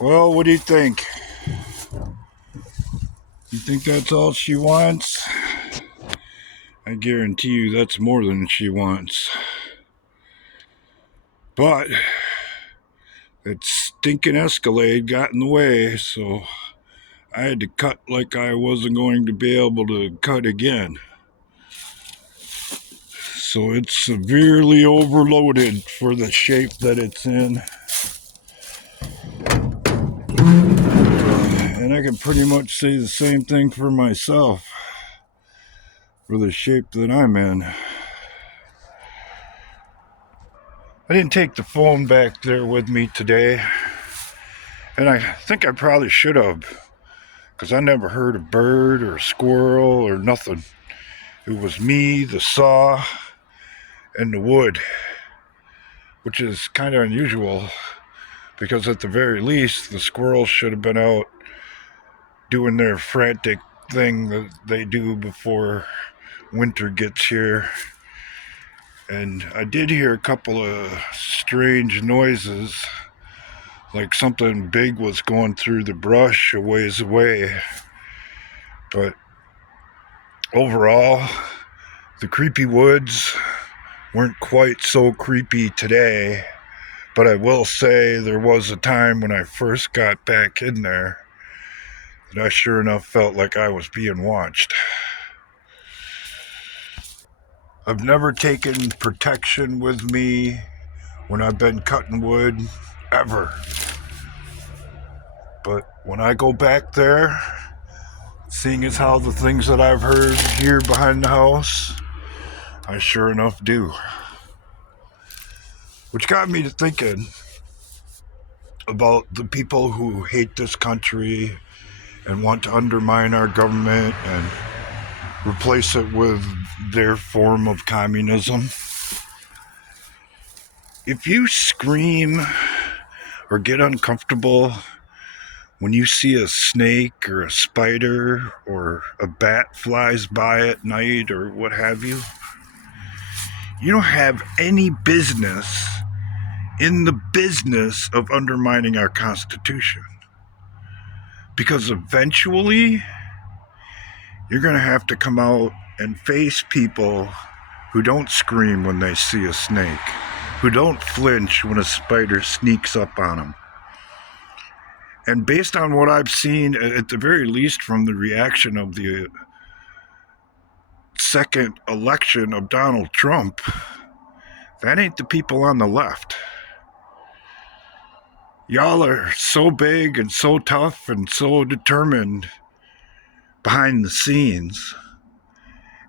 Well, what do you think? You think that's all she wants? I guarantee you that's more than she wants. But that stinking Escalade got in the way, so I had to cut like I wasn't going to be able to cut again. So it's severely overloaded for the shape that it's in. And I can pretty much say the same thing for myself, for the shape that I'm in. I didn't take the phone back there with me today, and I think I probably should have, because I never heard a bird or a squirrel or nothing. It was me, the saw, and the wood, which is kind of unusual, because at the very least, the squirrels should have been out doing their frantic thing that they do before winter gets here. And I did hear a couple of strange noises, like something big was going through the brush a ways away. But overall, the creepy woods weren't quite so creepy today. But I will say there was a time when I first got back in there that I sure enough felt like I was being watched. I've never taken protection with me when I've been cutting wood, ever. But when I go back there, seeing as how the things that I've heard here behind the house, I sure enough do. Which got me to thinking about the people who hate this country and want to undermine our government and replace it with their form of communism. If you scream or get uncomfortable when you see a snake or a spider or a bat flies by at night or what have you, you don't have any business in the business of undermining our Constitution. Because eventually, you're going to have to come out and face people who don't scream when they see a snake, who don't flinch when a spider sneaks up on them. And based on what I've seen, at the very least from the reaction of the second election of Donald Trump, that ain't the people on the left. Y'all are so big and so tough and so determined behind the scenes.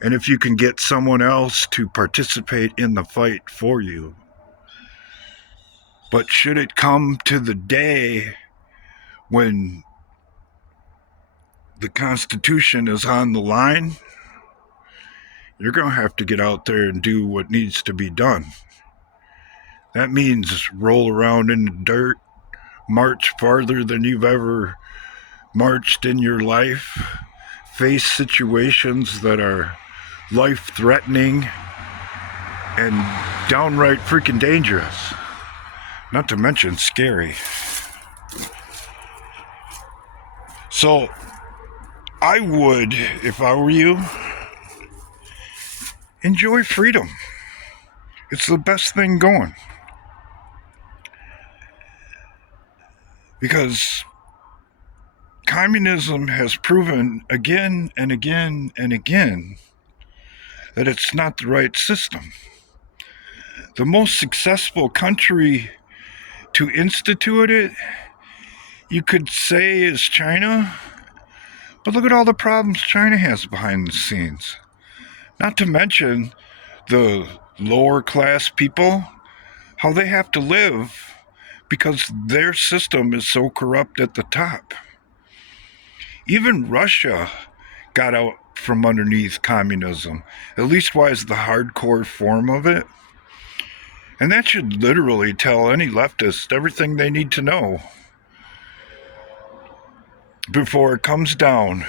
And if you can get someone else to participate in the fight for you. But should it come to the day when the Constitution is on the line, you're going to have to get out there and do what needs to be done. That means roll around in the dirt, march farther than you've ever marched in your life, face situations that are life-threatening and downright freaking dangerous, not to mention scary. So I would, if I were you, enjoy freedom. It's the best thing going. Because communism has proven again and again and again that it's not the right system. The most successful country to institute it, you could say, is China. But look at all the problems China has behind the scenes. Not to mention the lower class people, how they have to live because their system is so corrupt at the top. Even Russia got out from underneath communism, at least was the hardcore form of it. And that should literally tell any leftist everything they need to know before it comes down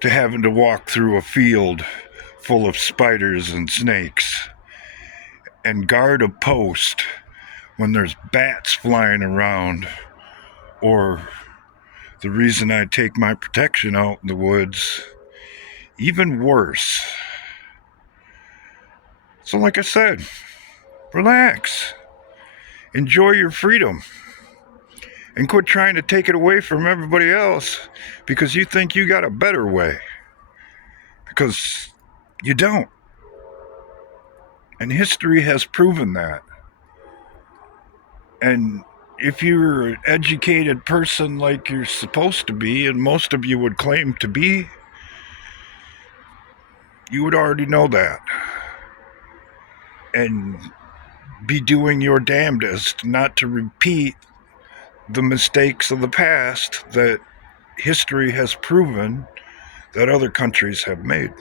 to having to walk through a field full of spiders and snakes and guard a post when there's bats flying around, or the reason I take my protection out in the woods. Even worse. So, like I said, relax. Enjoy your freedom. And quit trying to take it away from everybody else because you think you got a better way. Because you don't. And history has proven that. And if you're an educated person like you're supposed to be, and most of you would claim to be, you would already know that. And be doing your damnedest not to repeat the mistakes of the past that history has proven that other countries have made.